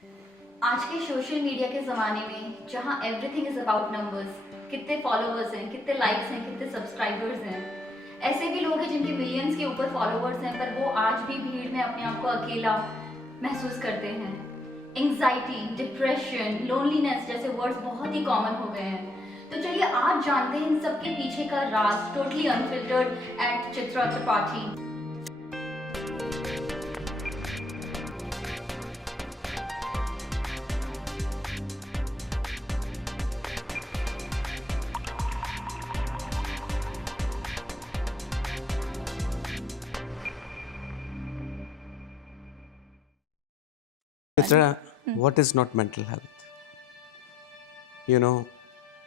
आज के social media के ज़माने में जहाँ एवरीथिंग इज़ अबाउट नंबर्स, कितने फॉलोअर्स हैं, कितने लाइक्स हैं, कितने सब्सक्राइबर्स हैं। ऐसे भी लोग हैं जिनके मिलियंस के ऊपर फॉलोअर्स हैं, पर वो आज भी भीड़ में अपने आप को अकेला महसूस करते हैं। एंग्जाइटी, डिप्रेशन, लोनलीनेस जैसे वर्ड्स बहुत ही कॉमन हो गए हैं। तो चलिए आज जानते हैं इन सब के पीछे का राज, totally unfiltered at Chitra Tripathi. Mitra, what is not mental health? You know,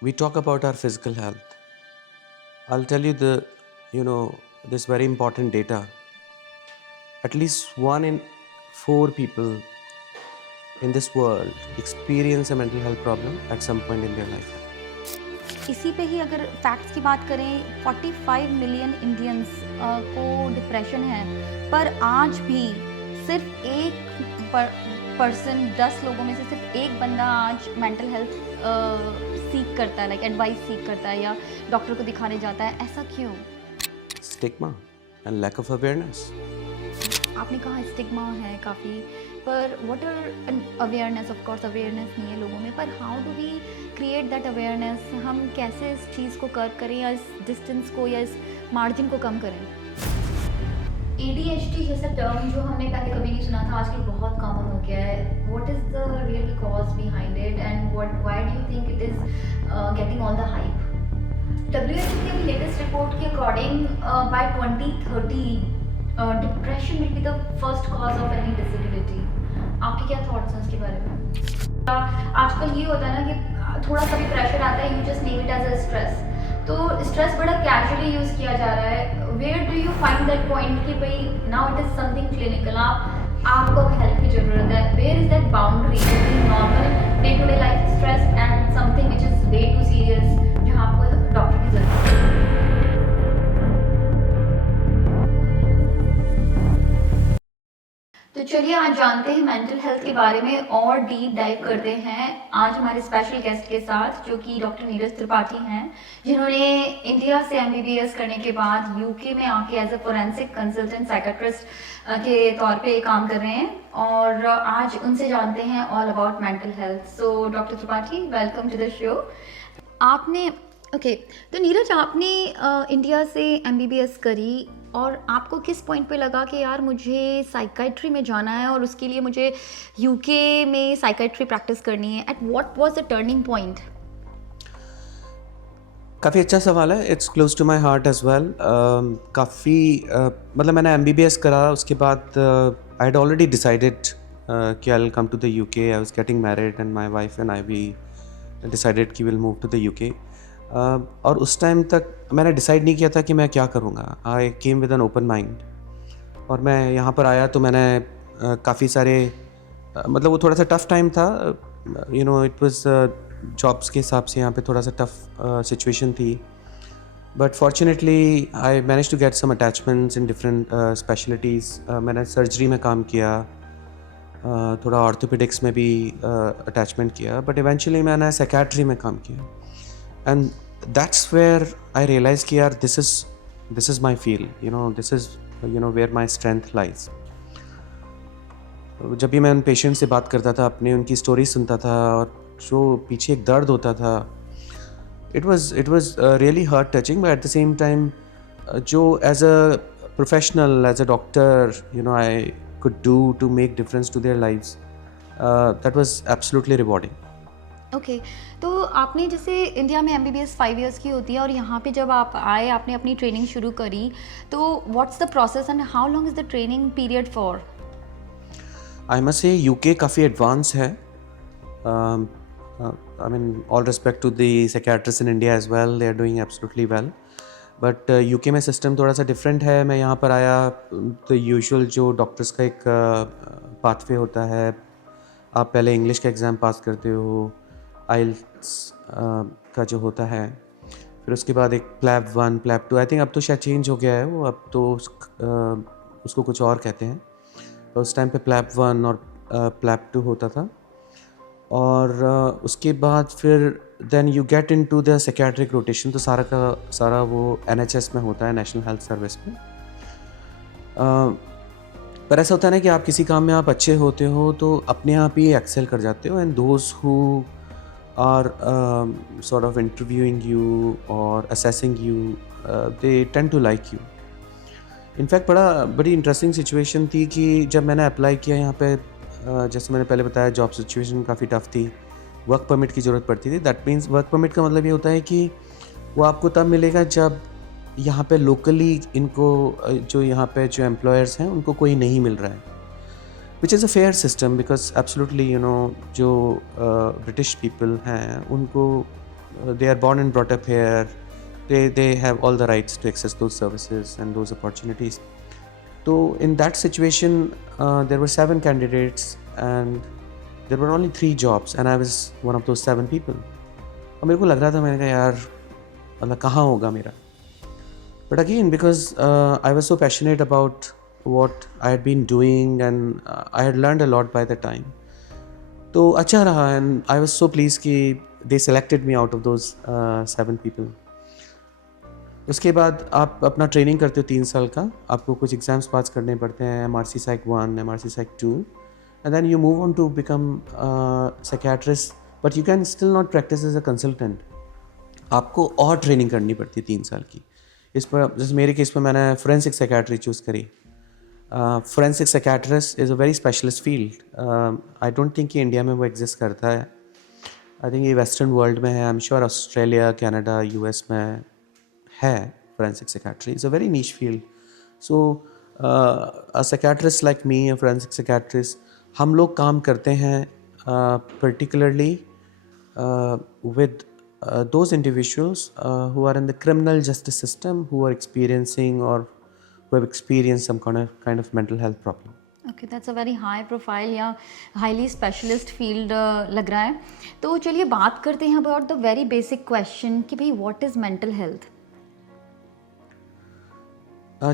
we talk about our physical health. I'll tell you this very important data. At least 1 in 4 people in this world experience a mental health problem at some point in their life. इसी पे ही अगर facts की बात करें 45 million Indians को depression है, पर आज भी सिर्फ एक पर्सन 10 लोगों में से सिर्फ एक बंदा आज मेंटल हेल्थ सीख करता है, लाइक एडवाइस सीख करता है या डॉक्टर को दिखाने जाता है। ऐसा क्यों? Stigma and lack of awareness. आपने कहा स्टिग्मा है काफ़ी, पर what are awareness? Of course awareness नहीं है लोगों में, पर how do we create that awareness? हम कैसे इस चीज़ को कर्व करें या इस डिस्टेंस को या इस मार्जिन को कम करें? ADHD जैसा टर्म जो हमने पहले कभी नहीं सुना था, आजकल बहुत कॉमन हो गया है। What is the real cause behind it and why do you think it is getting all the hype? WHO की अभी लेटेस्ट रिपोर्ट के according by 2030 depression will be the first cause of any disability. आपके क्या thoughts हैं उसके बारे में? आजकल ये होता है ना कि थोड़ा सा भी प्रेशर आता है, you just name it as a stress. तो स्ट्रेस बड़ा कैजुअली यूज़ किया जा रहा है। Where do you find that point कि भाई now it is something clinical, आपको हेल्प की ज़रूरत है? Where is that boundary between normal day to day life stress and something which is way too serious, जहाँ आपको डॉक्टर की ज़रूरत है? तो चलिए आज जानते हैं मेंटल हेल्थ के बारे में और डीप डाइव करते हैं आज हमारे स्पेशल गेस्ट के साथ, जो कि डॉक्टर नीरज त्रिपाठी हैं, जिन्होंने इंडिया से MBBS करने के बाद UK में आके as a forensic consultant psychiatrist के तौर पे काम कर रहे हैं। और आज उनसे जानते हैं all about mental health. So doctor Tripathi, welcome to the show. आपने तो नीरज, आपने इंडिया से MBBS करी और आपको किस पॉइंट पे लगा कि यार मुझे साइकाइट्री में जाना है और उसके लिए मुझे UK में साइकाइट्री प्रैक्टिस करनी है? At what was the turning point? काफ़ी अच्छा सवाल है। It's close to my heart as well. काफ़ी मतलब मैंने MBBS करा, उसके बाद आई हैड ऑलरेडी डिसाइडेड कि I will come to the UK. I was getting married and my wife and I we decided कि will move to the UK. और उस टाइम तक मैंने डिसाइड नहीं किया था कि मैं क्या करूँगा. I came with an open mind और मैं यहाँ पर आया तो मैंने काफ़ी सारे मतलब वो थोड़ा सा टफ़ टाइम था. इट वाज जॉब्स के हिसाब से यहाँ पे थोड़ा सा टफ़ सिचुएशन थी. But fortunately I manage to get some attachments in different specialities. मैंने सर्जरी में काम किया, थोड़ा ऑर्थोपेडिक्स में भी अटैचमेंट किया, बट इवेंचुअली मैंने साइकियाट्री में काम किया. And that's where I realise कि यार this is my field, this is where my strength lies. जब भी मैं उन पेशेंट से बात करता था, अपनी उनकी स्टोरी सुनता था और जो पीछे एक दर्द होता था, it was really heart touching. But at the same time जो as a professional, as a doctor, I could do to make difference to their lives, that was absolutely rewarding. तो आपने जैसे इंडिया में MBBS 5 इयर्स की होती है और यहाँ पे जब आप आए, आपने अपनी ट्रेनिंग शुरू करी, तो what's the process and how long is the training period for? I must say UK काफ़ी एडवांस है. I mean, all respect to the psychiatrists in India as well, they are doing absolutely well. But UK में system थोड़ा सा different है. मैं यहाँ पर आया तो यूजुअल जो डॉक्टर्स का एक पाथवे होता है. आप पहले इंग्लिश का एग्ज़ाम पास करते हो, IELTS का जो होता है, फिर उसके बाद एक प्लैब 1, प्लैब 2. आई थिंक अब तो शायद चेंज हो गया है वो, अब तो उसको कुछ और कहते हैं. तो उस टाइम पे प्लैब 1 और प्लैब 2 होता था. और उसके बाद फिर then you get into the psychiatric rotation, तो सारा का सारा वो एनएचएस में होता है, नेशनल हेल्थ सर्विस में। पर ऐसा होता है ना कि आप किसी काम में आप अच्छे होते हो तो अपने आप ही एक्सेल कर जाते हो, and those who are sort of interviewing you और assessing you, they tend to like you. In fact बड़ी इंटरेस्टिंग सिचुएशन थी कि जब मैंने अप्लाई किया यहाँ पे, जैसे मैंने पहले बताया जॉब सिचुएशन काफ़ी टफ थी, वर्क परमिट की ज़रूरत पड़ती थी। दैट मीन्स वर्क परमिट का मतलब ये होता है कि वो आपको तब मिलेगा जब यहाँ पे लोकली इनको जो यहाँ पे जो एम्प्लॉयर्स हैं उनको कोई नहीं मिल रहा है, which is a fair system because absolutely you know जो ब्रिटिश पीपल हैं उनको they are born and brought up here, they have all the rights to access those services and those opportunities. So in that situation there were 7 candidates and there were only 3 jobs and I was one of those 7 people. और मेरे को लग रहा था, मैंने कहा यार मतलब कहाँ होगा मेरा, but again because I was so passionate about what I had been doing and I had learned a lot by the time, तो अच्छा रहा and I was so pleased कि they selected me out of those 7 people. उसके बाद आप अपना training करते हो 3 साल का, आपको कुछ एग्ज़ाम्स पास करने पड़ते हैं, MRC Psych 1, MRC Psych 2, and then you move on to become psychiatrist, but you can still not practise as a consultant. आपको और ट्रेनिंग करनी पड़ती है 3 साल की। इस पर जैसे मेरे केस में मैंने फोरेंसिक साइकियाट्री चूज़ करी। Forensic psychiatrist is a very specialist field. I don't think कि इंडिया में वो एग्जिस्ट करता है। आई थिंक ये वेस्टर्न वर्ल्ड में है, आई am sure Australia, Canada, US में है। Forensic psychiatry is a very niche field. So a psychiatrist like me, a forensic psychiatrist, हम लोग काम करते हैं particularly with those individuals who are in the criminal justice system, who are experiencing or who have experienced some kind of mental health problem. Okay, that's a very high profile या highly specialist field लग रहा है। तो चलिए बात करते हैं about the very basic question कि भाई what is mental health?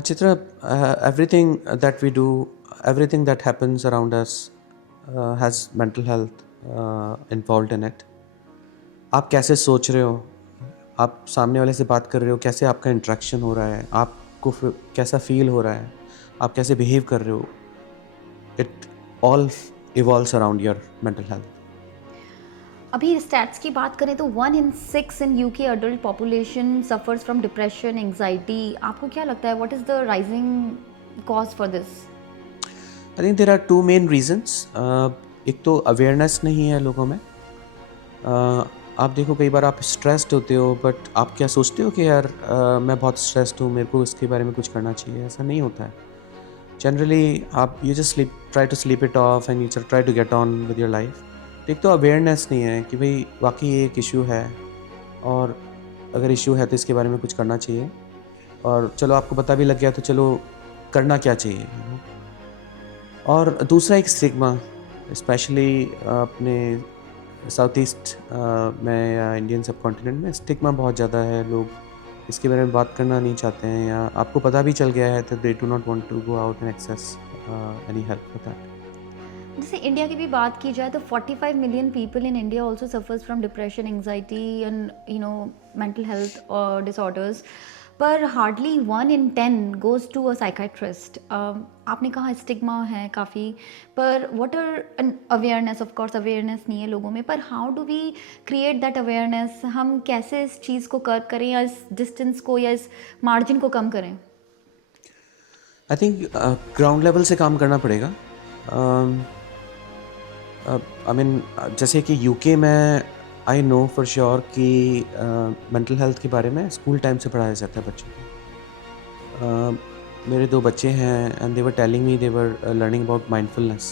Chitra, everything that we do, everything that happens around us has mental health involved in it. आप कैसे सोच रहे हो, आप सामने वाले से बात कर रहे हो, कैसे आपका इंटरेक्शन हो रहा है, आपको कैसा फील हो रहा है, आप कैसे बिहेव कर रहे हो, it all evolves around your mental health. अभी स्टैट्स की बात करें तो 1 in 6 in UK adult population suffers from depression, anxiety. आपको क्या लगता है what is the rising cause for this? I think there are 2 main reasons. एक तो अवेयरनेस नहीं है लोगों में। आप देखो कई बार आप स्ट्रेस्ड होते हो, बट आप क्या सोचते हो कि यार मैं बहुत स्ट्रेस्ड हूँ, मेरे को इसके बारे में कुछ करना चाहिए, ऐसा नहीं होता है। जनरली आप you just try to sleep it off and you try to get on with your life. एक तो अवेयरनेस नहीं है कि भाई वाकई ये एक इशू है, और अगर इशू है तो इसके बारे में कुछ करना चाहिए, और चलो आपको पता भी लग गया तो चलो करना क्या चाहिए, you know? और दूसरा एक स्टिग्मा, स्पेशली अपने साउथ ईस्ट में या इंडियन सब कॉन्टिनेंट में स्टिग्मा बहुत ज़्यादा है। लोग इसके बारे में बात करना नहीं चाहते हैं, या आपको पता भी चल गया है तो they do not want to go out and access any help for that. जैसे इंडिया की भी बात की जाए तो 45 million people in India also suffers from depression, anxiety and mental health disorders, पर hardly 1 in 10 goes to a psychiatrist. आपने कहा स्टिग्मा है काफ़ी, पर what are an awareness, of course awareness नहीं है लोगों में, पर how do we create that awareness? हम कैसे इस चीज़ को कर्व करें, या इस डिस्टेंस को या इस मार्जिन को कम करें? आई थिंक ग्राउंड लेवल से काम करना पड़ेगा। आई मीन जैसे कि यूके में आई नो फॉर श्योर कि मेंटल हेल्थ के बारे में स्कूल टाइम से पढ़ाया जाता है बच्चों को। मेरे 2 बच्चे हैं and they were telling me, they were learning about mindfulness.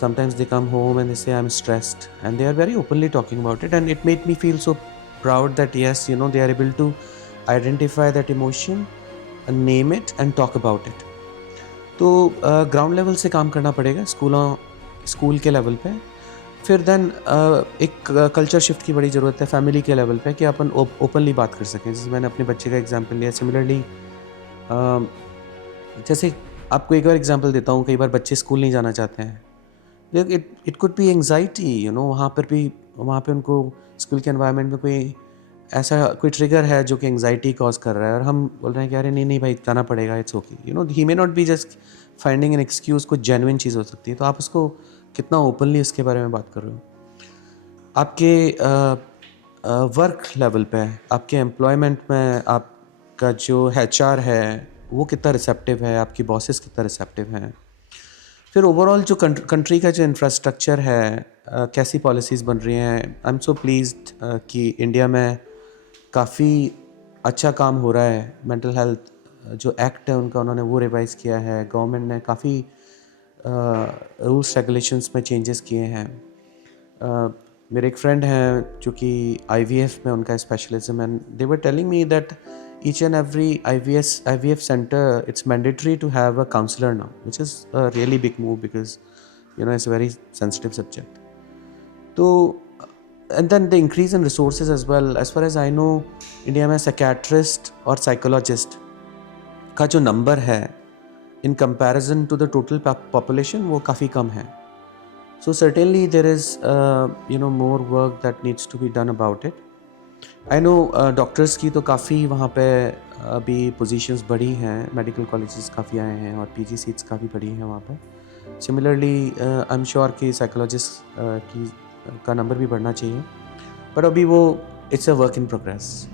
Sometimes they come home and they say I am stressed and they are very openly talking about it, and it made me feel so proud that yes they are able to identify that emotion, name it and talk about it. तो ground level से काम करना पड़ेगा, school के level पे। फिर then एक culture shift की बड़ी ज़रूरत है फैमिली के लेवल पे, कि अपन ओपनली बात कर सकें। जैसे मैंने अपने बच्चे का एग्जांपल लिया, सिमिलरली जैसे आपको एक और एग्जांपल देता हूँ, कई बार बच्चे स्कूल नहीं जाना चाहते हैं, it could be anxiety, you know, वहाँ पे उनको स्कूल के एनवायरनमेंट में कोई ऐसा कोई ट्रिगर है जो कि एंग्जाइटी कॉज कर रहा है, और हम बोल रहे हैं कि अरे नहीं नहीं भाई जाना पड़ेगा, it's okay, you know, he may not be just finding an excuse, कुछ जेन्युइन चीज़ हो सकती है। तो आप उसको कितना ओपनली उसके बारे में बात कर रहे हो। आपके वर्क लेवल पे, आपके एम्प्लॉयमेंट में आपका जो HR है वो कितना रिसेप्टिव है, आपकी बॉसेस कितना रिसेप्टिव हैं, फिर ओवरऑल जो कंट्री का जो इंफ्रास्ट्रक्चर है, कैसी पॉलिसीज़ बन रही हैं। आई एम सो प्लीज्ड कि इंडिया में काफ़ी अच्छा काम हो रहा है। मेंटल हेल्थ जो एक्ट है उनका, उन्होंने वो रिवाइज़ किया है, गवर्नमेंट ने काफ़ी रूल्स रेगुलेशंस में चेंजेस किए हैं। मेरे एक फ्रेंड हैं जो कि IVF में उनका स्पेशलिज्म है, they were telling me that each and every IVF center, it's mandatory to have a counselor now, which is a really big move because, you know, it's a very sensitive subject. So, and then the increase in resources as well. As far as I know, India में psychiatrist और psychologist का जो number है in comparison to the total population वो काफ़ी कम है. So certainly there is you know, more work that needs to be done about it. I know doctors की तो काफ़ी वहाँ पे अभी पोजीशंस बढ़ी हैं, मेडिकल कॉलेजेस काफ़ी आए हैं और PG सीट्स काफ़ी बढ़ी हैं वहाँ पे। सिमिलरली आई एम श्योर कि साइकोलॉजिस्ट का नंबर भी बढ़ना चाहिए, बट अभी वो it's a work in progress.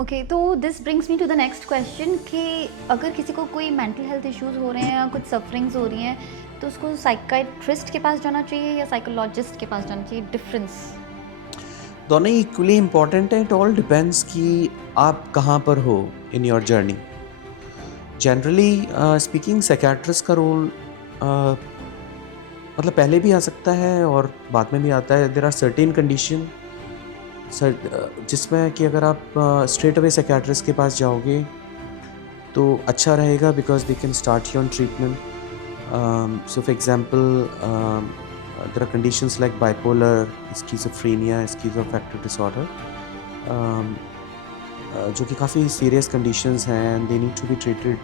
Okay, तो this brings me to the next question कि अगर किसी को कोई मेंटल हेल्थ इश्यूज़ हो रहे हैं या कुछ सफरिंग्स हो रही हैं तो उसको साइकाइट्रिस्ट के पास जाना चाहिए या साइकोलॉजिस्ट के पास जाना चाहिए? डिफरेंस? दोनों ही इक्वली इम्पॉर्टेंट है। इट ऑल डिपेंड्स कि आप कहाँ पर हो in your journey. Generally speaking psychiatrist का रोल मतलब पहले भी आ सकता है और बाद में भी आता है। देयर आर सर्टेन कंडीशन जिसमें कि अगर आप स्ट्रेट अवे साइकियाट्रिस्ट के पास जाओगे तो अच्छा रहेगा, because they can start you on treatment. So for example there are conditions like bipolar, schizophrenia, schizoaffective disorder, जो कि काफ़ी serious conditions हैं and they need to be treated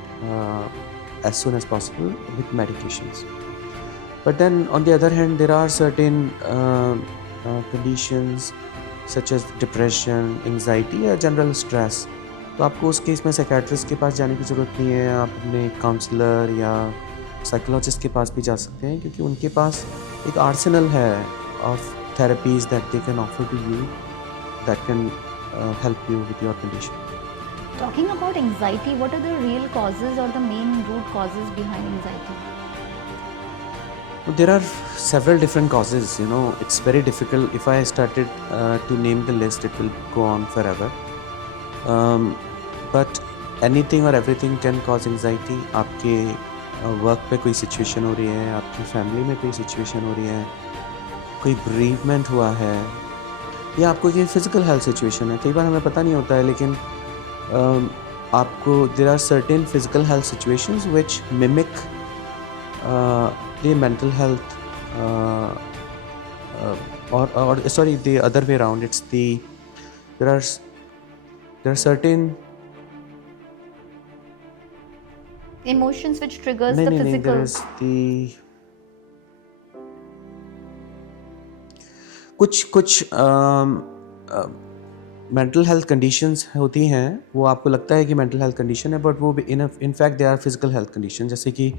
as soon as possible with medications. But then on the other hand, there are certain conditions such as depression, anxiety या general stress. तो आपको उस case में psychiatrist के पास जाने की ज़रूरत नहीं है, आप अपने काउंसलर या साइकोलॉजिस्ट के पास भी जा सकते हैं, क्योंकि उनके पास एक आर्सेनल है of therapies that they can offer to you that can help you with your condition. Talking about anxiety, what are the real causes or the main root causes behind anxiety? There are several different causes, you know, it's very difficult. If I started to name the list, it will go on forever. But anything or everything can cause anxiety. आपके work पे कोई situation हो रही है, आपकी family में कोई situation हो रही है, कोई bereavement हुआ है, या आपको ये फिज़िकल हेल्थ सिचुएशन है। कई बार हमें पता नहीं होता है, लेकिन आपको there are certain physical health situations which mimic the mental health, or sorry, the other way around. It's there are certain Emotions which triggers the physical. there is the कुछ मेंटल हेल्थ कंडीशंस होती हैं, वो आपको लगता है कि mental health condition है, but वो in fact they are physical health condition. जैसे कि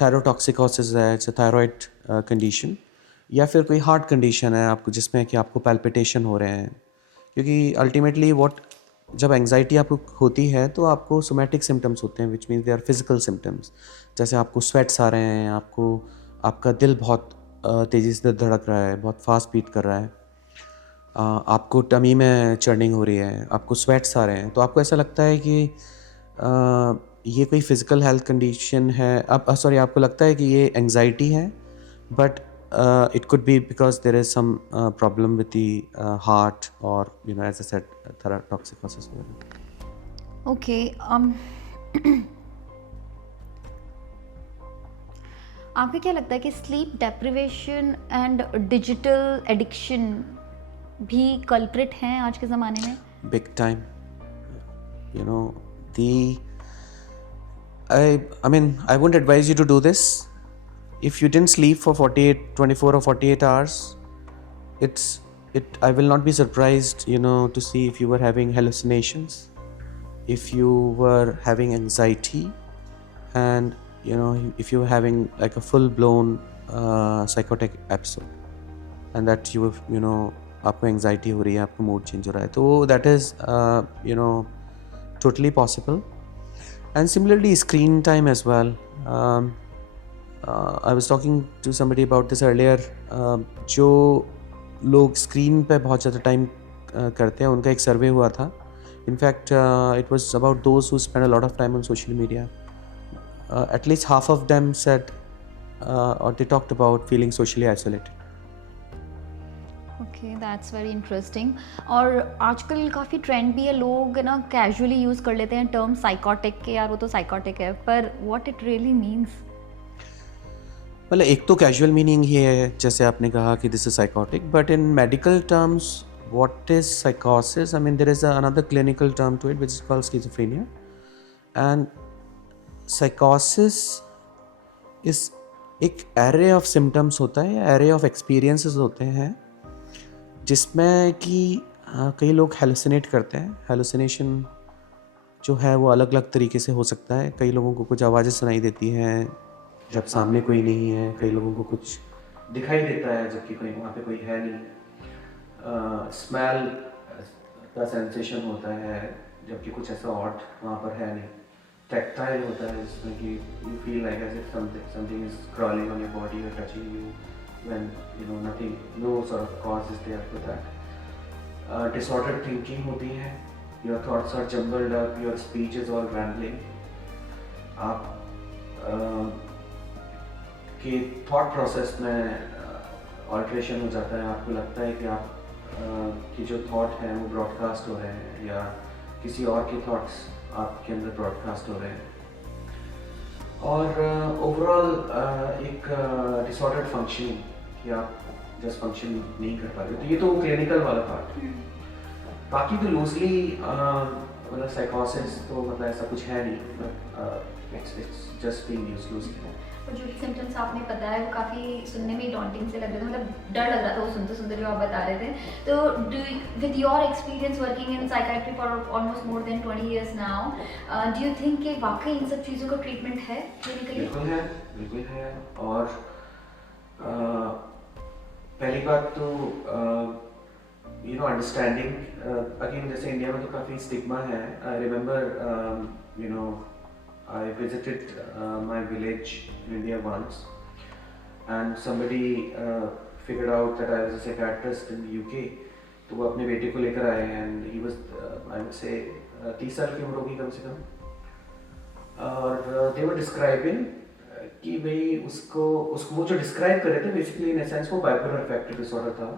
थायरोटॉक्सिकोसिस है, इट्स अ थायराइड कंडीशन, या फिर कोई हार्ट कंडीशन है आपको जिसमें कि आपको पैल्पिटेशन हो रहे हैं। क्योंकि अल्टीमेटली जब एंग्जाइटी आपको होती है तो आपको सोमैटिक सिम्टम्स होते हैं, which means they are physical symptoms. जैसे आपको स्वेट्स आ रहे हैं, आपका दिल बहुत तेज़ी से धड़क रहा है, बहुत फास्ट बीट कर रहा है, आपको टमी में चर्निंग हो रही है, आपको स्वेट्स आ रहे हैं, तो आपको ऐसा लगता है कि ये कोई फिज़िकल हेल्थ कंडीशन है। सॉरी, आपको लगता है कि ये एंग्जाइटी है, but it could be because there is some problem with the heart, or you know, as I said, theratoxicosis. Okay. आपको क्या लगता है कि sleep deprivation and digital addiction भी कल्प्रिट हैं आज के ज़माने में? Big time. You know, I mean, I wouldn't advise you to do this, if you didn't sleep for 24 or 48 hours, I will not be surprised, to see if you were having hallucinations, if you were having anxiety, and if you were having like a full blown psychotic episode, and that आपको anxiety हो रही है, आपका mood change हो रहा है, तो that is totally possible. And similarly, screen time as well. I was talking to somebody about this earlier. जो लोग स्क्रीन पे बहुत ज़्यादा टाइम करते हैं, उनका एक सर्वे हुआ था. In fact it was about those who spend a lot of time on social media. At least half of them said or they talked about feeling socially isolated. Okay, that's very interesting. और आजकल काफ़ी trend भी है, लोग ना casually use कर लेते हैं टर्म साइकोटिक के, यार वो तो साइकोटिक है, पर व्हाट इट रियली मीन्स. मतलब एक तो कैजुअल मीनिंग ही है, जैसे आपने कहा कि this is psychotic, but in medical terms what is साइकोसिस? I mean there is another clinical term to it which is called schizophrenia. And साइकोसिस is एक एरे ऑफ सिम्टम्स होता है, एरे ऑफ एक्सपीरियंसेस होते हैं, जिसमें कि कई लोग हेलुसिनेट करते हैं. हेलुसिनेशन जो है वो अलग अलग तरीके से हो सकता है. कई लोगों को कुछ आवाज़ें सुनाई देती हैं जब सामने कोई नहीं है, कई लोगों को कुछ दिखाई देता है जबकि कोई वहाँ पे कोई है नहीं. स्मेल का सेंसेशन होता है जबकि कुछ ऐसा ऑड वहाँ पर है नहीं. टैक्टाइल होता है जिसमें कि you feel like as if something is crawling on your body और touching you when nothing, no sort of cause is there for that. Disordered thinking होती है, your thoughts are jumbled up, your speech is all rambling. आप के thought process में alteration हो जाता है. आपको लगता है कि आप कि जो thought हैं वो broadcast हो रहे हैं या किसी और के thoughts आपके अंदर broadcast हो रहे हैं. और ओवरऑल एक डिसऑर्डर्ड फंक्शनिंग कि आप जस्ट फंक्शन नहीं कर पा रहे. तो ये तो क्लिनिकल वाला पार्ट. बाकी तो लूजली मतलब साइकोसिस तो मतलब ऐसा कुछ है नहीं, but it's just being used loosely. और जो सिम्टम्स आपने बताया वो काफ़ी सुनने में डॉन्टिंग से लग रहे थे, मतलब डर लग रहा था वो सुनते सुनते जो आप बता रहे थे. तो with your experience working in psychiatry for almost more than 20 years now, do you think कि वाकई इन सब चीज़ों का ट्रीटमेंट है क्लिनिकली? बिल्कुल है. और पहली बात तो अंडरस्टैंडिंग, अगेन जैसे इंडिया में तो काफ़ी स्टिग्मा है. I remember I visited my village in India once, and somebody figured out that I was a psychiatrist in the UK. तो वो अपने बेटे को लेकर आए, and he was I would say 30 साल की उम्र होगी कम से कम. और they were describing कि भाई उसको वो जो डिस्क्राइब कर रहे थे बेसिकली इन सेंस वो बाइपोलर अफेक्टिव डिसऑर्डर था,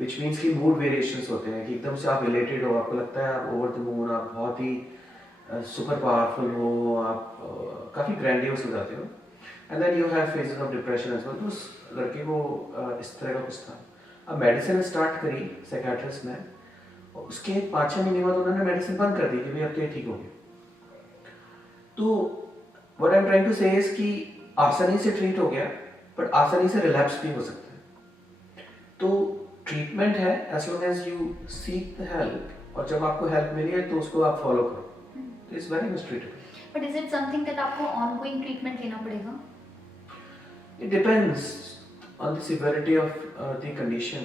विच मीन्स कि मूड वेरिएशंस होते हैं कि एकदम से आप रिलेटेड हो, आपको लगता है आप ओवर द मून, आप बहुत ही सुपर पावरफुल हो, आप काफ़ी ग्रैंडियस हो जाते हो. And then you have phases of depression as well. तो उस लड़के को इस तरह का कुछ था. अब मेडिसिन स्टार्ट करी साइकियाट्रिस्ट ने, उसके 5-6 महीने बाद उन्होंने मेडिसिन बंद कर दी कि भाई अब तो ये ठीक हो गया. तो what I am trying to say is कि आसानी से ट्रीट हो गया, बट आसानी से रिलैप्स भी हो सकता है. तो ट्रीटमेंट है as long as you seek the help, और जब आपको हेल्प मिली है तो उसको आप फॉलो करो. It's very much treatable. But is it something that आपको ऑनगोइंग ट्रीटमेंट लेना पड़ेगा? It depends on the severity of the condition.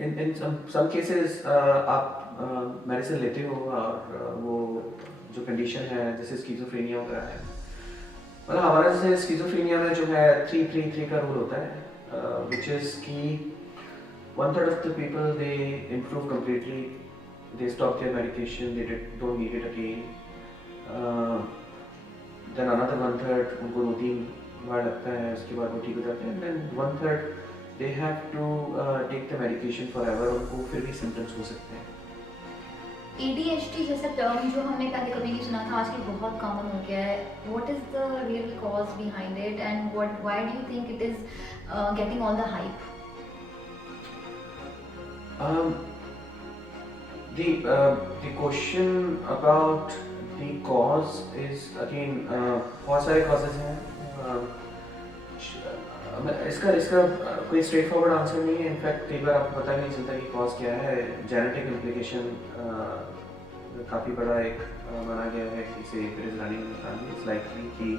In some cases आप मेडिसिन लेते हो और वो जो कंडीशन है जैसे स्किज़ोफ्रेनिया वगैरह है, मतलब हमारा जैसे स्किज़ोफ्रेनिया में जो है 3-3-3 का रूल होता है, विच इज़ कि 1/3 of the people they improve completely, they stop their medication, they don't need it again. Then another 1/3 उनको 2-3 बार लगता है, उसके बाद वो ठीक हो जाते हैं. And then 1/3 they have to take the medication forever, उनको फिर भी symptoms हो सकते हैं. ADHD जैसा टर्म जो हमने पहले कभी नहीं सुना था, आजकल बहुत कॉमन हो गया है. What is the real cause behind it and why do you think it is getting all the hype? The question about the cause is again बहुत सारे causes हैं. इसका इसका कोई स्ट्रेट फॉरवर्ड आंसर नहीं है. इनफैक्ट कई बार आपको पता नहीं चलता कि कॉज क्या है. जेनेटिक इम्प्लीकेशन काफ़ी बड़ा एक माना गया है कि से it is running in the family. It's likely कि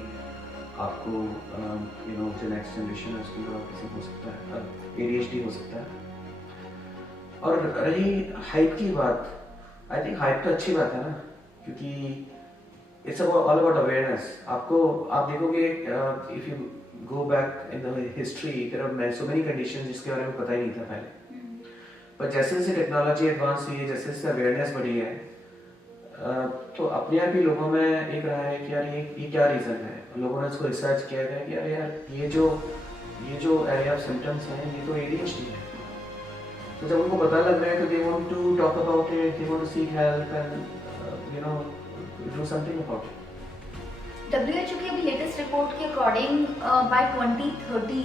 आपको यू नो जो नेक्स्ट जनरेशन है उसके बाद किसी हो सकता है ADHD हो सकता है. और रही हाइप की बात, आई थिंक हाइप तो अच्छी बात है ना, क्योंकि इट्स ऑल अबाउट अवेयरनेस. आपको आप देखोगे if you go back in the history, there are so many conditions जिसके बारे में पता ही नहीं था पहले. पर जैसे जैसे टेक्नोलॉजी एडवांस हुई है, जैसे जैसे अवेयरनेस बढ़ी है, तो अपने आप ही लोगों में एक रहा है कि यार ये क्या रीज़न है. लोगों ने इसको रिसर्च किया गया कि यार ये जो एरिया ऑफ सिम्टम्स हैं ये तो ADHD है. तो जब उनको पता लग रहा है तो they want to talk about it, they want to seek help and you know do something about it. WHO की अभी लेटेस्ट रिपोर्ट के according by 2030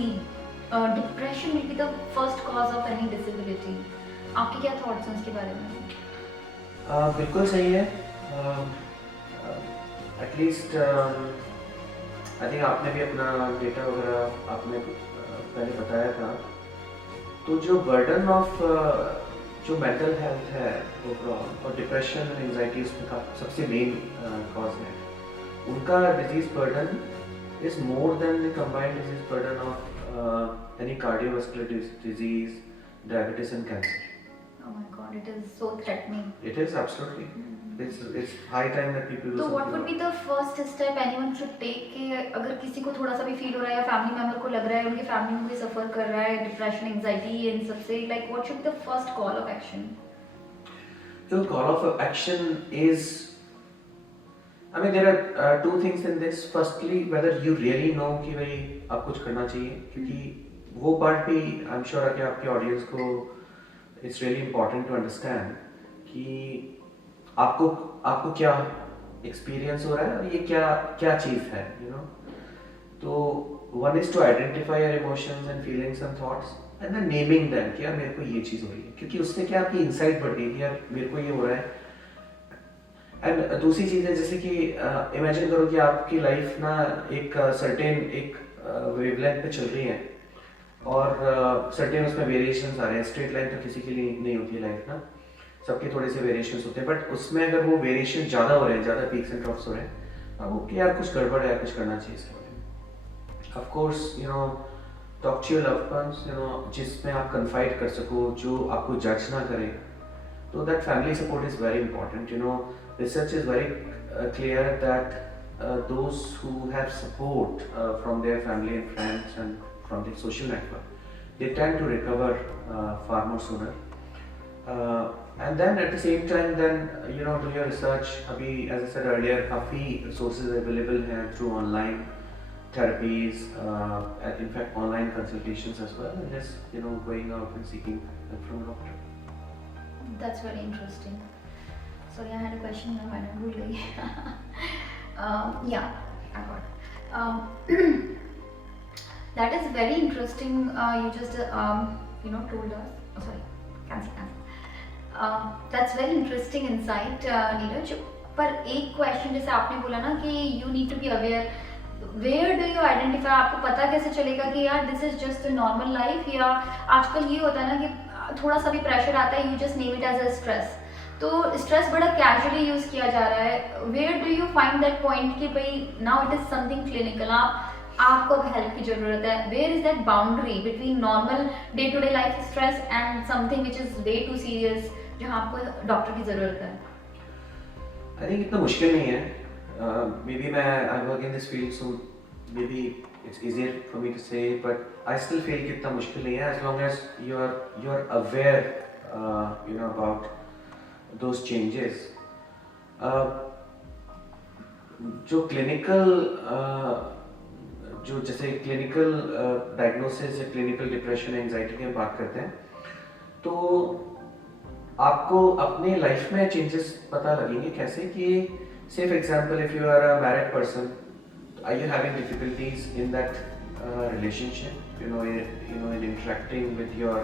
depression will be the first cause of any disability. आपके क्या thoughts हैं इसके बारे में? बिल्कुल सही है. एटलीस्ट आई थिंक आपने भी अपना डेटा वगैरह आपने पहले बताया था. तो जो बर्डन ऑफ जो मेंटल हेल्थ है ओवरऑल और डिप्रेशन एंड एंजाइटी उसमें सबसे मेन कॉज है. उनका disease burden is more than the combined disease burden of any cardiovascular disease, diabetes and cancer. Oh my god, it is so threatening. It is absolutely. It's high time that people do So something. what would be the first step anyone should take कि अगर किसी को थोड़ा सा भी feel हो रहा है या फैमिली मेंबर को लग रहा है उनकी फैमिली में भी सफर कर रहा है डिप्रेशन एंजाइटी इन सबसे, like what should be the first call of action? The call of action is, I mean, there are two things in this. Firstly, whether you really know कि भाई आप कुछ करना चाहिए, क्योंकि वो पार्ट भी I'm sure कि आपके ऑडियंस को it's really important to understand कि आपको क्या एक्सपीरियंस हो रहा है और ये क्या चीज़ है, you know. तो one is to identify your emotions and feelings and thoughts and then naming them कि यार मेरे को ये चीज़ हो रही है, क्योंकि उससे क्या आपकी इंसाइट बढ़ गई कि यार मेरे को ये हो रहा है. एंड दूसरी चीज़ है जैसे कि इमेजिन करो कि आपकी लाइफ ना एक सर्टेन एक वेवलेंथ पे चल रही है और सर्टेन उसमें वेरिएशंस आ रहे हैं. स्ट्रेट लाइन तो किसी के लिए नहीं होती है लाइफ ना, सबके थोड़े से वेरिएशंस होते हैं. बट उसमें अगर वो वेरिएशन ज़्यादा हो रहे हैं, ज़्यादा पीक्स एंड ट्रॉप्स हो रहे हैं, अब वो कि यार कुछ गड़बड़ है, कुछ करना चाहिए इसके बारे में. Of course you know talk to your loved ones, you know जिसमें आप कन्फाइड कर सको, जो आपको जज ना करे. तो that family support is very important. You know research is very clear that those who have support from their family and friends and from the social network, they tend to recover far more sooner. And then at the same time, then you know, do your research. Abhi, as I said earlier, काफी resources available हैं through online therapies, and in fact online consultations as well, and just you know going out and seeking help from a doctor. That's very interesting. Sorry, I had a question now and I'm really yeah, I got that is very interesting. You just you know told us, oh, sorry, cancel. That's very interesting insight, Neeraj. पर एक question जैसे आपने बोला ना कि you need to be aware, where do you identify, आपको पता कैसे चलेगा कि यार this is just a normal life, या आजकल ये होता है ना कि थोड़ा सा भी प्रेशर आता है you just name it as a stress. तो स्ट्रेस बड़ा कैजुअली यूज किया जा रहा है. Where do you find that point कि भाई now it is something clinical, आपको हेल्प की जरूरत है. Where is that boundary between normal day to day life stress and something which is way too serious जहां आपको डॉक्टर की जरूरत है? आई थिंक इतना मुश्किल नहीं है. Maybe I work in this field so maybe it's easier for me to say, but I still feel कि इतना मुश्किल नहीं है, as long as you are aware you know about those changes. जो clinical जो जैसे clinical diagnosis या clinical depression anxiety की हम बात करते हैं, तो आपको अपने लाइफ में चेंजेस पता लगेंगे कैसे कि say for example if you are a married person, are you having difficulties in that relationship, you know in interacting with your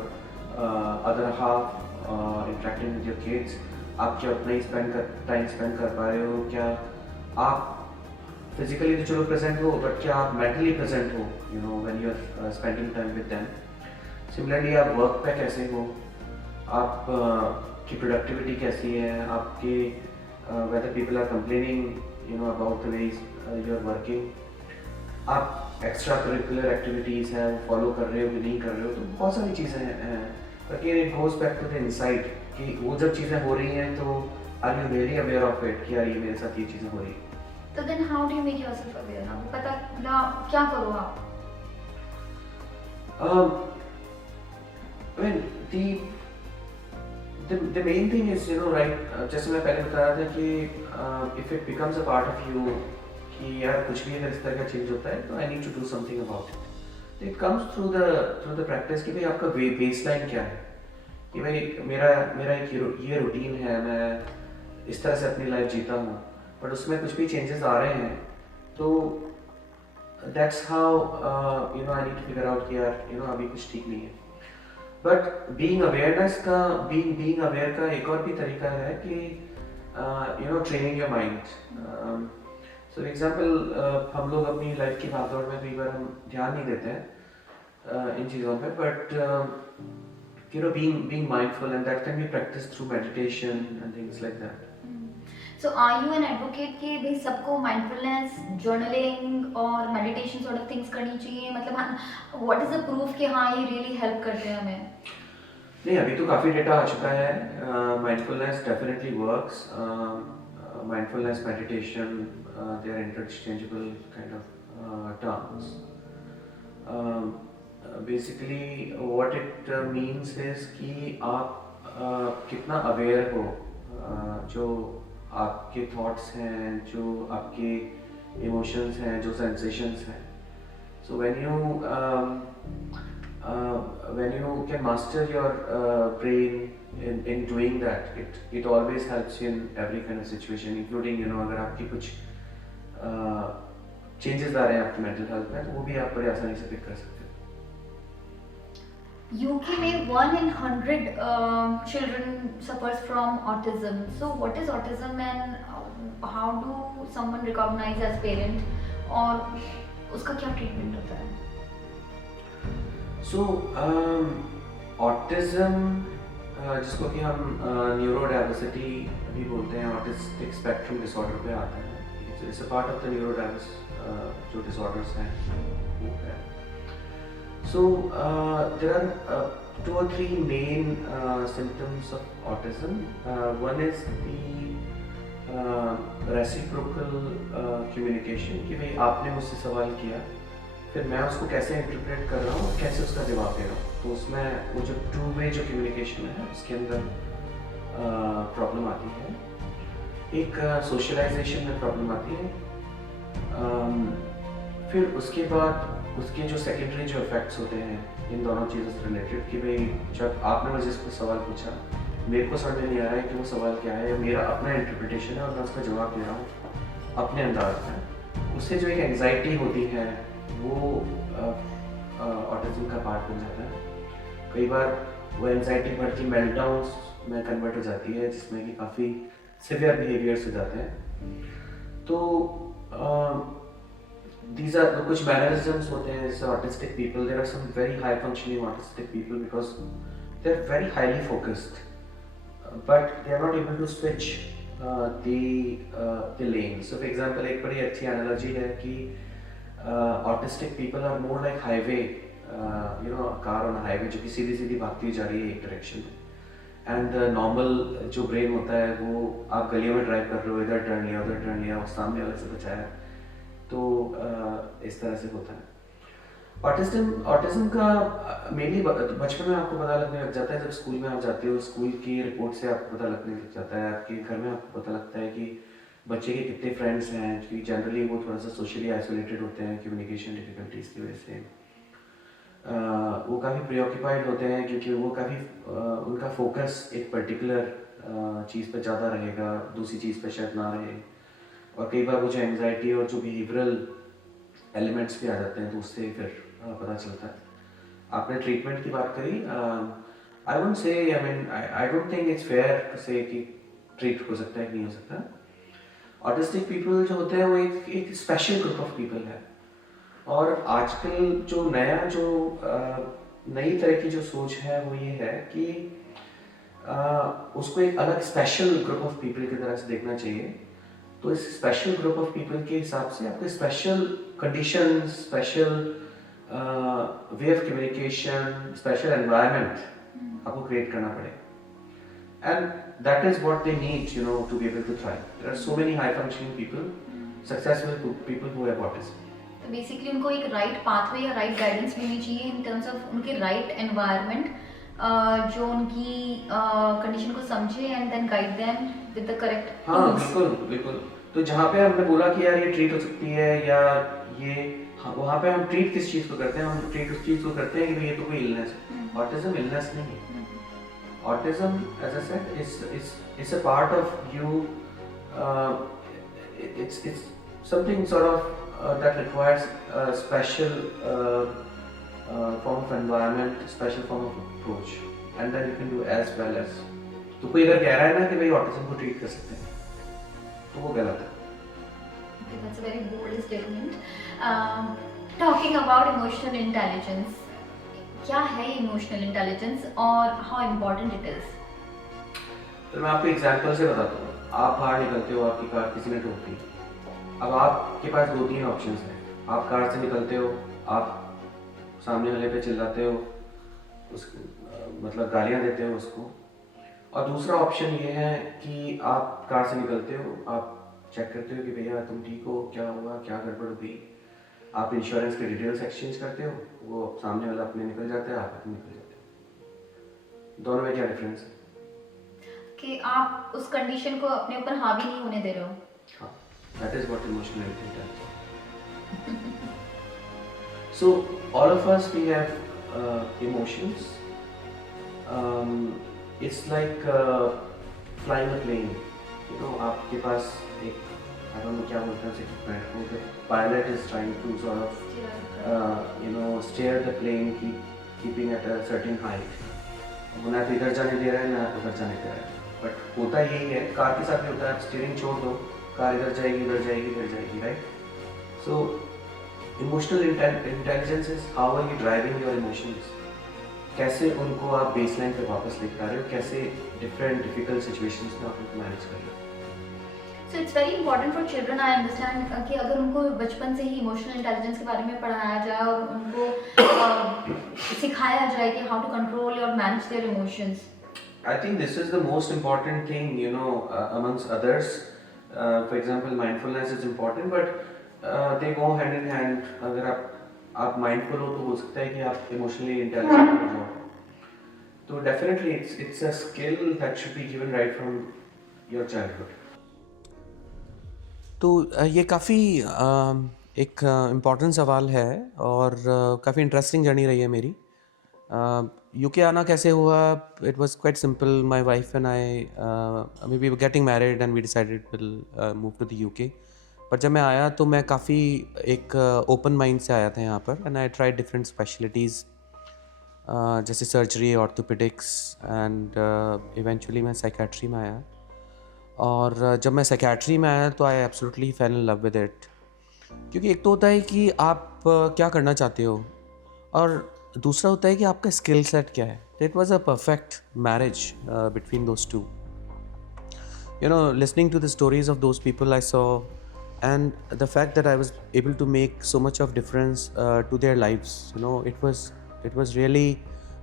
other half, interacting with your kids. आप क्या अपना टाइम स्पेंड कर पा रहे हो, क्या आप फिजिकली तो चलो प्रेजेंट हो, बट क्या आप मेंटली प्रेजेंट हो, you know, when you are spending time with them. Similarly आप वर्क पे कैसे हो, आप की प्रोडक्टिविटी कैसी है, आपके whether people are complaining you know about the way you are working, आप एक्स्ट्रा करिकुलर एक्टिविटीज़ हैं वो फॉलो कर रहे हो कि नहीं कर रहे हो, तो बहुत सारी चीज़ें हैं। बट ये it goes back to the insight कि वो जब चीज़ें हो रही हैं तो are you very aware of it कि यार ये मेरे साथ ये चीज़ें हो रही हैं। तो then how do you make yourself aware? आपको पता ना क्या करो आप? I mean, the main thing is, you know, right, जैसे मैं पहले बता रहा था कि if it becomes a part of you कि यार कुछ भी अगर इस तरह का चेंज होता है तो I need to do something about it. It comes through the practice कि भाई आपका baseline क्या है, कि भाई मेरा एक ये रूटीन है, मैं इस तरह से अपनी लाइफ जीता हूँ, बट उसमें कुछ भी चेंजेस आ रहे हैं तो that's how you know I need to figure out कि यार you know अभी कुछ ठीक नहीं है। बट बीइंग अवेयरनेस का बीइंग अवेयर का एक और भी तरीका है कि you know training your mind. So example हम लोग अपनी लाइफ की भागदौड़ में कई बार हम ध्यान नहीं देते हैं इन चीज़ों पे, but you know being mindful and that can be practice through meditation and things like that. So are you an advocate कि भाई सबको mindfulness, journaling और meditation sort of things करनी चाहिए? मतलब what is the proof कि हाँ ये really help करते हैं हमें? नहीं, अभी तो काफ़ी डेटा आ चुका है। Mindfulness definitely works. Mindfulness, meditation, they are interchangeable kind of terms. Basically what it means is कि आप कितना अवेयर हो, जो आपके थॉट्स हैं, जो आपके इमोशंस हैं, जो सेंसेशंस हैं। So when you can master your brain in doing that, it always helps you in every kind of situation, including you know अगर आपकी कुछ changes आ रहे हैं आपकी mental health में तो वो भी आप बड़े आसानी से pick कर सकते हैं। UK में 1 in 100 children suffers from autism. So what is autism and how do someone recognize as parent और उसका क्या treatment होता है? So autism जिसको कि हम न्यूरोडाइवर्सिटी भी बोलते हैं, ऑटिस्टिक स्पेक्ट्रम डिसऑर्डर पे आता है। It's a part of the neurodiverse जो डिसऑर्डर्स हैं वो है। So there are 2 or 3 main symptoms of autism. One is the reciprocal communication कि भाई आपने मुझसे सवाल किया, फिर मैं उसको कैसे इंटरप्रेट कर रहा हूँ और कैसे उसका जवाब दे रहा हूँ। तो उसमें वो जो 2 वे जो कम्युनिकेशन है उसके अंदर प्रॉब्लम आती है। एक सोशलाइजेशन में प्रॉब्लम आती है। फिर उसके बाद उसके जो सेकेंडरी जो इफेक्ट्स होते हैं इन दोनों चीज़ों से रिलेटेड कि भाई जब आपने मुझे इसको सवाल पूछा, मेरे को समझ में नहीं आ रहा है कि वो सवाल क्या है, मेरा अपना इंटरप्रिटेशन है और मैं उसका जवाब दे रहा हूँ अपने अंदाज में। उससे जो एक एंग्जाइटी होती है वो ऑटिज्म का पार्ट बन जाता है। कई बार वो एंग्जाइटी बढ़ के मेल्टडाउन्स में कन्वर्ट हो जाती है, जिसमें कि काफ़ी सिवियर बिहेवियर्स हो जाते हैं। तो these are कुछ मैनरिज्म्स होते हैं जैसे autistic people, there are some very high functioning autistic people because they are very highly focused but they are not able to switch the lane. So for example एक बड़ी अच्छी analogy है कि autistic people are more like highway, you know car on highway जो कि सीधी सीधी भागती हुई जा रही है एक डायरेक्शन में, एंड नॉर्मल जो ब्रेन होता है वो आप गलियों में ड्राइव कर रहे हो, इधर टर्न लिया उधर टर्न लिया और सामने वाले से बचाया, तो इस तरह से होता है। ऑटिज्म का मेनली बचपन में आपको पता लगने लग जाता है, जब स्कूल में आप जाते हो, स्कूल की रिपोर्ट से आपको पता लगने लग जाता है, आपके घर में आपको पता लगता है कि बच्चे के कितने फ्रेंड्स हैं, क्योंकि जनरली वो थोड़ा सा सोशली आइसोलेटेड होते हैं कम्युनिकेशन डिफिकल्टीज की वजह से। वो काफ़ी प्रीऑक्यूपाइड होते हैं क्योंकि वो काफ़ी उनका फोकस एक पर्टिकुलर चीज़ पर ज़्यादा रहेगा, दूसरी चीज़ पर शायद ना रहे, और कई बार वो जो एंग्जाइटी और जो बिहेवियरल एलिमेंट्स भी आ जाते हैं तो उससे फिर पता चलता है। आपने ट्रीटमेंट की बात करी, I wouldn't say, I mean I don't think it's fair to say कि ट्रीट हो सकता है कि नहीं हो सकता। ऑटिस्टिक पीपल जो होते हैं वो एक स्पेशल ग्रुप ऑफ पीपल है। और आजकल जो नई तरह की जो सोच है वो ये है कि उसको एक अलग स्पेशल ग्रुप ऑफ पीपल की तरह से देखना चाहिए। तो इस स्पेशल ग्रुप ऑफ पीपल के हिसाब से आपको special condition, special way of communication, special environment आपको क्रिएट करना पड़ेगा। And that is what they need to be able to thrive. There are so many high functioning people, successful people who have autism. तो basically उनको एक right pathway या right guidance मिलनी चाहिए in terms of उनके right environment, जो उनकी condition को समझे and then guide them with the correct. हाँ बिल्कुल। तो जहाँ पे हमने बोला कि यार ये ट्रीट हो सकती है या ये, वहाँ पे हम ट्रीट किस चीज़ को करते हैं? हम ट्रीट उस चीज़ को करते हैं कि भाई ये तो कोई इलनेस है। ऑटिज्म इलनेस नहीं है। Autism as I said is a part of you, it's something sort of that requires a special form of environment, special form of approach, and then you can do as well as। तो कोई अगर कह रहा है ना कि भाई autism को ट्रीट कर सकते हैं, तो वो गलत है। Okay, that's a very bold statement. Talking about emotional intelligence, क्या है emotional intelligence और how important it is? तो मैं आपको एग्जांपल से बताता हूँ। आप बाहर निकलते हो, आपकी कार किसी ने ठोक दी। अब आपके पास 2-3 ऑप्शंस हैं। आप कार से निकलते हो, आप सामने वाले पे चिल्लाते हो, मतलब गालियाँ देते हो उसको। और दूसरा ऑप्शन ये है कि आप कार से निकलते हो, आप चेक करते हो कि भैया तुम ठीक हो, क्या हुआ, क्या गड़बड़ हुई। आप इंश्योरेंस के डिटेल्स एक्सचेंज करते हो, वो सामने वाला अपने निकल जाता है, आप अपने निकल जाते हो। दोनों में क्या डिफरेंस है? कि आप उस कंडीशन को अपने ऊपर हावी नहीं होने दे रहे हो। हाँ, that is what emotional intelligence is. So all of us, we have emotions. It's like flying a plane. आपके पास एक, I don't know क्या बोलते हैं equipment, the pilot is trying to sort of steer the plane, keeping at a certain height. वो ना तो इधर जाने दे रहा है ना उधर जाने दे रहा है। बट होता यही है, कार के साथ भी होता है। आप स्टीयरिंग छोड़ दो, कार इधर जाएगी, इधर जाएगी, इधर जाएगी, right? So emotional intelligence is how are you driving your emotions. कैसे उनको आप बेसलाइन पे वापस लेकर आ रहे हो, कैसे डिफरेंट डिफिकल्ट सिचुएशंस में आप उनको मैनेज कर रहे हो। So it's very important for children, I understand, कि अगर उनको बचपन से ही इमोशनल इंटेलिजेंस के बारे में पढ़ाया जाए और उनको सिखाया जाए कि हाउ टू कंट्रोल और manage their emotions. I think this is the most important thing, amongst others. For example, mindfulness is important, but they go hand in hand. अगर आप mindful हो तो हो सकता है कि आप emotionally intelligent हो जाओ। तो definitely it's a skill that should be given right from your childhood. तो ये काफ़ी एक इम्पॉर्टेंट सवाल है और काफ़ी इंटरेस्टिंग जर्नी रही है मेरी। यूके आना कैसे हुआ? It was quite simple. My wife and I we were getting married and we decided will move to the UK. पर जब मैं आया तो मैं काफ़ी एक ओपन माइंड से आया था यहाँ पर, and I tried different specialities जैसे सर्जरी, ऑर्थोपेडिक्स, एंड इवेंचुअली मैं साइकेट्री में आया। और जब मैं साइकेट्री में आया तो I absolutely fail in love with it, क्योंकि एक तो होता है कि आप क्या करना चाहते हो और दूसरा होता है कि आपका स्किल सेट क्या है। It was a perfect marriage between those two. Listening to the stories of those people I saw, and the fact that I was able to make so much of difference to their lives, it was really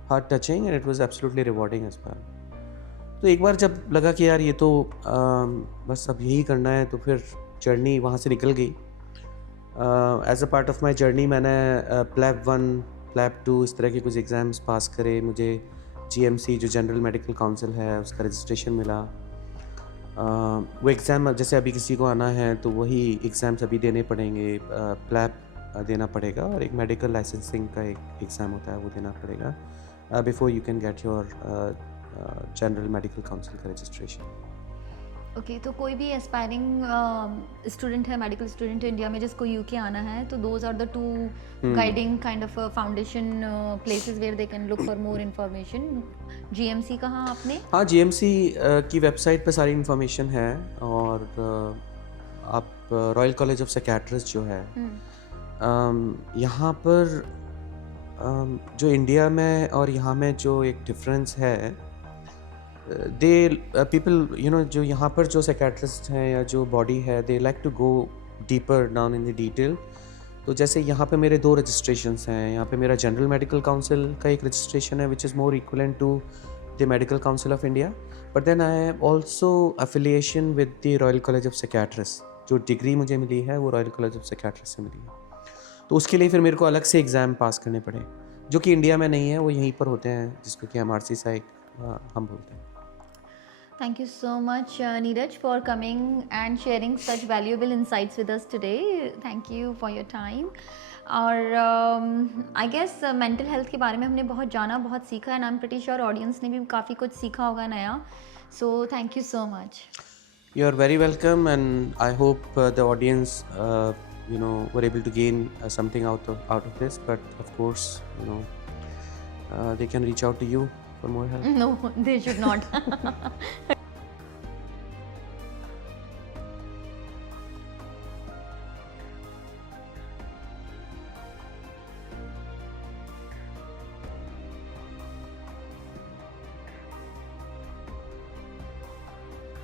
heart touching and it was absolutely rewarding as well. तो एक बार जब लगा कि यार ये तो बस अब यही करना है, तो फिर जर्नी वहाँ से निकल गई। As a part of my journey मैंने प्लैब 1, प्लैब 2 इस तरह के कुछ एग्ज़ाम्स पास करे। मुझे GMC जो जनरल मेडिकल काउंसिल है उसका रजिस्ट्रेशन मिला। वो एग्ज़ाम जैसे अभी किसी को आना है तो वही एग्ज़ाम्स अभी देने पड़ेंगे। प्लैब देना पड़ेगा और एक मेडिकल लाइसेंसिंग का एक एग्ज़ाम होता है वो देना पड़ेगा before you can get your general medical council का रजिस्ट्रेशन। ओके, तो कोई भी एस्पायरिंग स्टूडेंट है, मेडिकल स्टूडेंट है इंडिया में जिसको यूके आना है, तो those are the two guiding kind of foundation places where they can look for more information. GMC कहाँ आपने? हाँ, GMC की वेबसाइट पे सारी इन्फॉर्मेशन है और आप रॉयल कॉलेज ऑफ साइकियाट्रिस्ट जो है, यहाँ पर जो इंडिया में और यहाँ में जो एक डिफरेंस है, दे पीपल यू नो, जो यहाँ पर जो साइकियाट्रिस्ट हैं या जो बॉडी है, they like to go deeper down in the detail. तो जैसे यहाँ पे मेरे 2 रजिस्ट्रेशंस हैं। यहाँ पे मेरा जनरल मेडिकल काउंसिल का एक रजिस्ट्रेशन है which is more equivalent to the medical council of India, but then I have also affiliation with the royal college of psychiatrist. जो डिग्री मुझे मिली है वो रॉयल कॉलेज ऑफ साइकियाट्रिस्ट से मिली है। तो उसके लिए फिर मेरे को अलग से एग्ज़ाम पास करने पड़े, जो कि इंडिया में नहीं है, वो यहीं पर होते हैं, जिसको कि MRC साइक हम बोलते हैं। Thank you so much, Neeraj, for coming and sharing such valuable insights with us today. Thank you for your time. और आई गेस मेंटल हेल्थ के बारे में हमने बहुत जाना, बहुत सीखा, and I am pretty sure audience ने भी काफ़ी कुछ सीखा होगा नया. So thank you so much. You are very welcome, and I hope the audience, were able to gain something out of this. But of course, they can reach out to you for more help. No, they should not.